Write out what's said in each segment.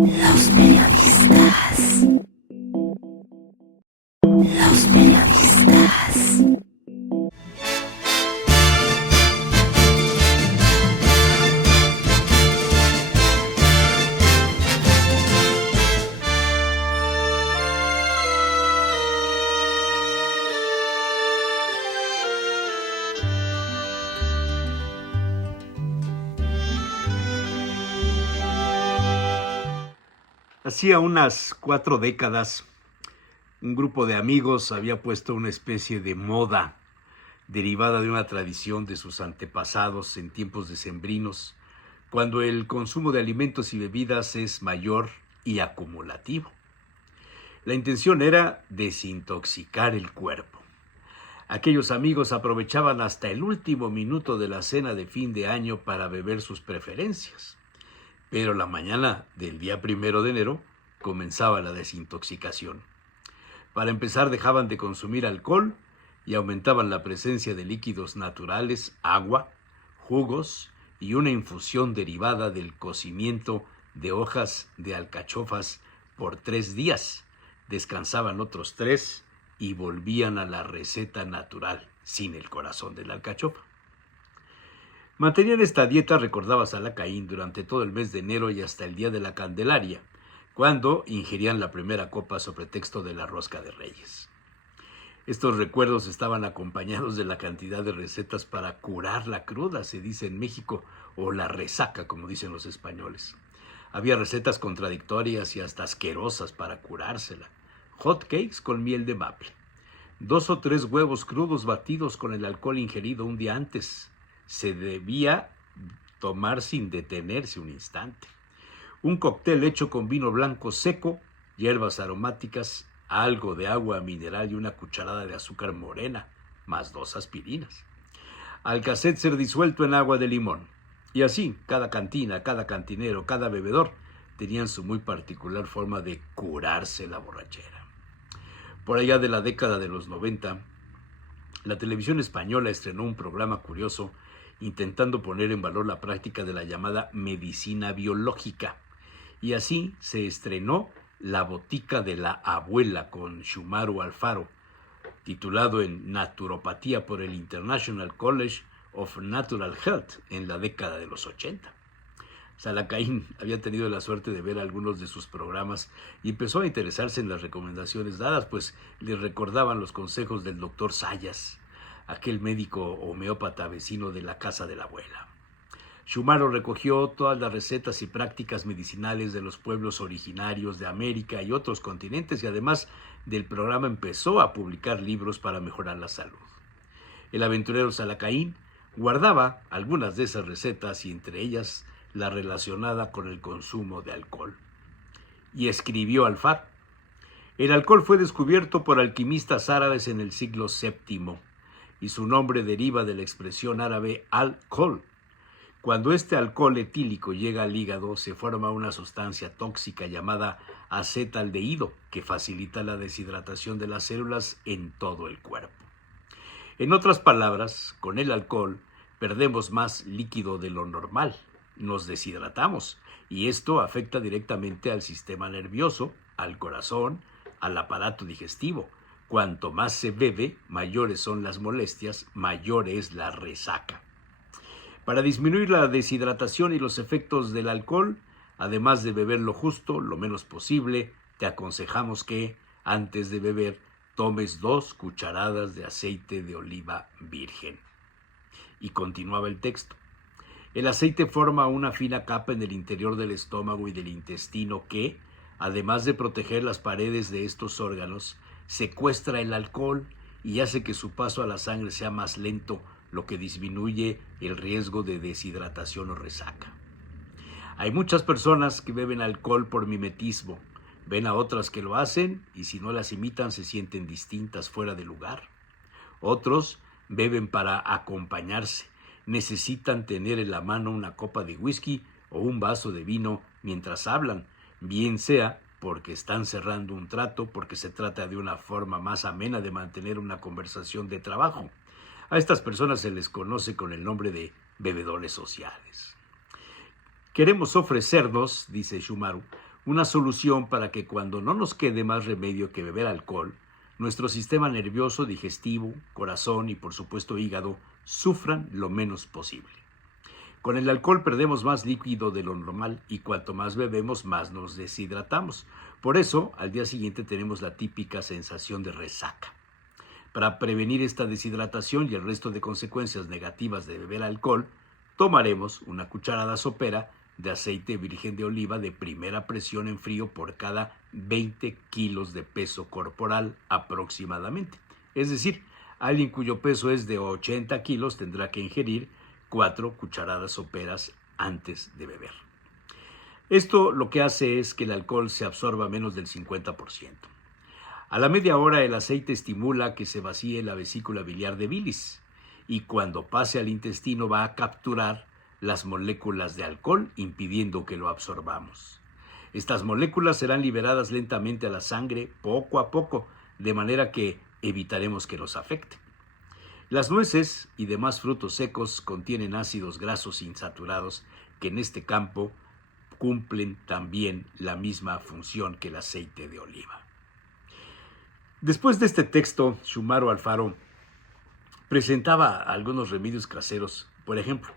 Los periodistas. Los periodistas. Hacía unas 4 décadas, un grupo de amigos había puesto una especie de moda derivada de una tradición de sus antepasados en tiempos decembrinos, cuando el consumo de alimentos y bebidas es mayor y acumulativo. La intención era desintoxicar el cuerpo. Aquellos amigos aprovechaban hasta el último minuto de la cena de fin de año para beber sus preferencias. Pero la mañana del día 1 de enero comenzaba la desintoxicación. Para empezar, dejaban de consumir alcohol y aumentaban la presencia de líquidos naturales, agua, jugos y una infusión derivada del cocimiento de hojas de alcachofas por 3 días. Descansaban otros 3 y volvían a la receta natural, sin el corazón de la alcachofa. Mantenían esta dieta, recordaba Salah Caín, durante todo el mes de enero y hasta el día de la Candelaria, cuando ingerían la primera copa sobre texto de la Rosca de Reyes. Estos recuerdos estaban acompañados de la cantidad de recetas para curar la cruda, se dice en México, o la resaca, como dicen los españoles. Había recetas contradictorias y hasta asquerosas para curársela. Hot cakes con miel de maple. 2 o 3 huevos crudos batidos con el alcohol ingerido un día antes. Se debía tomar sin detenerse un instante. Un cóctel hecho con vino blanco seco, hierbas aromáticas, algo de agua mineral y una cucharada de azúcar morena, más 2 aspirinas. Alka-Seltzer disuelto en agua de limón. Y así, cada cantina, cada cantinero, cada bebedor tenían su muy particular forma de curarse la borrachera. Por allá de la década de los 90, la televisión española estrenó un programa curioso intentando poner en valor la práctica de la llamada medicina biológica. Y así se estrenó La Botica de la Abuela con Shumaro Alfaro, titulado en Naturopatía por el International College of Natural Health en la década de los 80. Salah Caín había tenido la suerte de ver algunos de sus programas y empezó a interesarse en las recomendaciones dadas, pues le recordaban los consejos del doctor Sayas, aquel médico homeópata vecino de la casa de la abuela. Shumaro recogió todas las recetas y prácticas medicinales de los pueblos originarios de América y otros continentes y además del programa empezó a publicar libros para mejorar la salud. El aventurero Salah Caín guardaba algunas de esas recetas y entre ellas la relacionada con el consumo de alcohol. Y escribió al Far: el alcohol fue descubierto por alquimistas árabes en el siglo VII y su nombre deriva de la expresión árabe alcohol. Cuando este alcohol etílico llega al hígado, se forma una sustancia tóxica llamada acetaldehído que facilita la deshidratación de las células en todo el cuerpo. En otras palabras, con el alcohol perdemos más líquido de lo normal, nos deshidratamos y esto afecta directamente al sistema nervioso, al corazón, al aparato digestivo. Cuanto más se bebe, mayores son las molestias, mayor es la resaca. Para disminuir la deshidratación y los efectos del alcohol, además de beber lo justo, lo menos posible, te aconsejamos que, antes de beber, tomes 2 cucharadas de aceite de oliva virgen. Y continuaba el texto. El aceite forma una fina capa en el interior del estómago y del intestino que, además de proteger las paredes de estos órganos, secuestra el alcohol y hace que su paso a la sangre sea más lento, lo que disminuye el riesgo de deshidratación o resaca. Hay muchas personas que beben alcohol por mimetismo, ven a otras que lo hacen y si no las imitan se sienten distintas, fuera de lugar. Otros beben para acompañarse, necesitan tener en la mano una copa de whisky o un vaso de vino mientras hablan, bien sea porque están cerrando un trato, porque se trata de una forma más amena de mantener una conversación de trabajo. A estas personas se les conoce con el nombre de bebedores sociales. Queremos ofrecernos, dice Shumaro, una solución para que cuando no nos quede más remedio que beber alcohol, nuestro sistema nervioso, digestivo, corazón y por supuesto hígado sufran lo menos posible. Con el alcohol perdemos más líquido de lo normal y cuanto más bebemos, más nos deshidratamos. Por eso, al día siguiente tenemos la típica sensación de resaca. Para prevenir esta deshidratación y el resto de consecuencias negativas de beber alcohol, tomaremos una cucharada sopera de aceite virgen de oliva de primera presión en frío por cada 20 kilos de peso corporal aproximadamente. Es decir, alguien cuyo peso es de 80 kilos tendrá que ingerir 4 cucharadas soperas antes de beber. Esto lo que hace es que el alcohol se absorba menos del 50%. A la media hora el aceite estimula que se vacíe la vesícula biliar de bilis y cuando pase al intestino va a capturar las moléculas de alcohol impidiendo que lo absorbamos. Estas moléculas serán liberadas lentamente a la sangre poco a poco, de manera que evitaremos que nos afecte. Las nueces y demás frutos secos contienen ácidos grasos insaturados que en este campo cumplen también la misma función que el aceite de oliva. Después de este texto, Shumaro Alfaro presentaba algunos remedios caseros. Por ejemplo,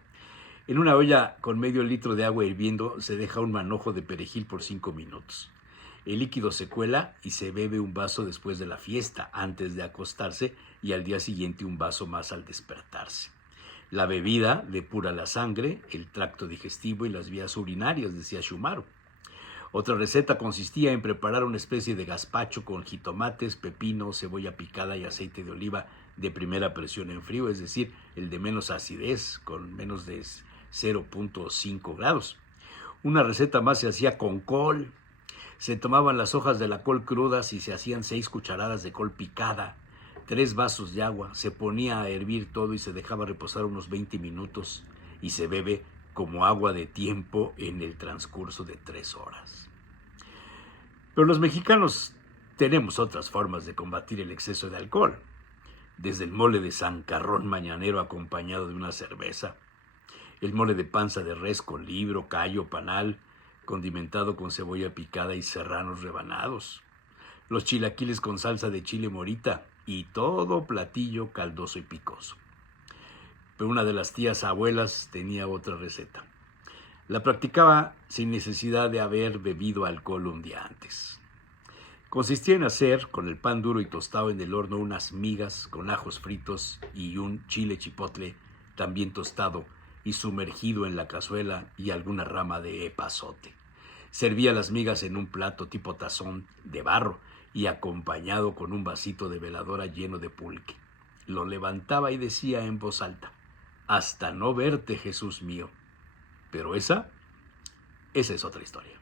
en una olla con medio litro de agua hirviendo se deja un manojo de perejil por 5 minutos. El líquido se cuela y se bebe un vaso después de la fiesta, antes de acostarse, y al día siguiente un vaso más al despertarse. La bebida depura la sangre, el tracto digestivo y las vías urinarias, decía Shumaro. Otra receta consistía en preparar una especie de gazpacho con jitomates, pepino, cebolla picada y aceite de oliva de primera presión en frío, es decir, el de menos acidez, con menos de 0.5 grados. Una receta más se hacía con col. Se tomaban las hojas de la col crudas y se hacían 6 cucharadas de col picada, 3 vasos de agua, se ponía a hervir todo y se dejaba reposar unos 20 minutos y se bebe como agua de tiempo en el transcurso de 3 horas. Pero los mexicanos tenemos otras formas de combatir el exceso de alcohol, desde el mole de zancarrón mañanero acompañado de una cerveza, el mole de panza de res con libro, callo, panal, condimentado con cebolla picada y serranos rebanados, los chilaquiles con salsa de chile morita y todo platillo caldoso y picoso. Pero una de las tías abuelas tenía otra receta. La practicaba sin necesidad de haber bebido alcohol un día antes. Consistía en hacer, con el pan duro y tostado en el horno, unas migas con ajos fritos y un chile chipotle también tostado y sumergido en la cazuela y alguna rama de epazote. Servía las migas en un plato tipo tazón de barro y acompañado con un vasito de veladora lleno de pulque. Lo levantaba y decía en voz alta: «Hasta no verte, Jesús mío». Pero esa es otra historia.